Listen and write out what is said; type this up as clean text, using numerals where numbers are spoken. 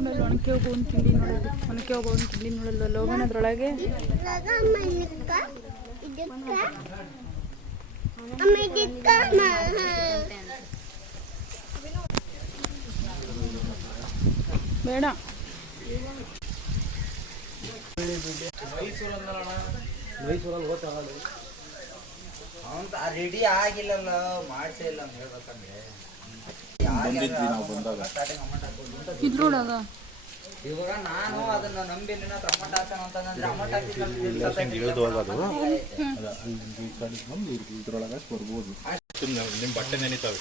ನೋಡಲ್ಲ ಒಣಕೆ ಹೋಗೋ ಒಂದು ತಿಂಡಿ ನೋಡೋದು ಒಣಕೆ ಹೋಗೋ ಒಂದು ತಿಂಡಿ ನೋಡಲ್ಲ ಲೋಗನ ಅದ್ರೊಳಗೆ ಬೇಡ ಮೈಸೂರಲ್ಲಿ ಗೊತ್ತಾಗಲ್ಲ ಅವನ್ ರೆಡಿ ಆಗಿಲ್ಲಲ್ಲ ಮಾಡ್ಸೇ ಇಲ್ಲ ಅಂತ ಹೇಳ್ಬೇಕಂದ್ರೆ ಇದ್ರೊಳಗ ಇವಾಗ ನಾನು ಅದನ್ನ ನಂಬಿ ನಿನ್ನ ಹತ್ರ ಅಮೌಂಟ್ ಹಾಕೋಣ ಅಂತಂದ್ರೆ ಅಮೌಂಟ್ ಇದ್ರೊಳಗೆ ಬರ್ಬೋದು ನಿಮ್ಮ ಬಟ್ಟೆ ನೆನಿತಾವೆ